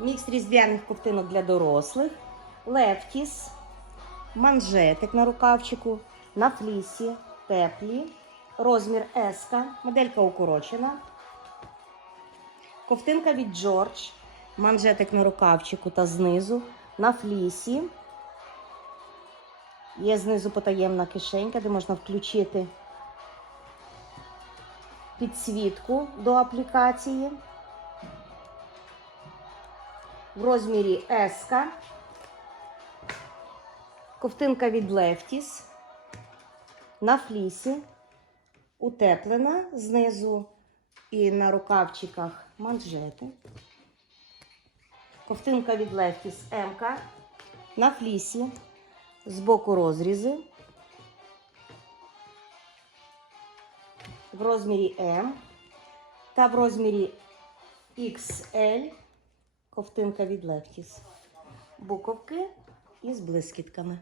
Мікс різдвяних ковтинок для дорослих, лефтіс, манжетик на рукавчику, на флісі, теплі, розмір S, моделька укорочена. Ковтинка від Джордж, манжетик на рукавчику та знизу, на флісі. Є знизу потаємна кишенька, де можна включити підсвітку до аплікації. В розмірі S. Ковтинка від Lefties. На флісі. Утеплена знизу і на рукавчиках манжети. Ковтинка від Lefties М. На флісі. Збоку розрізи. В розмірі М та в розмірі XL ковтинка від Lefties. Буковки із блискітками.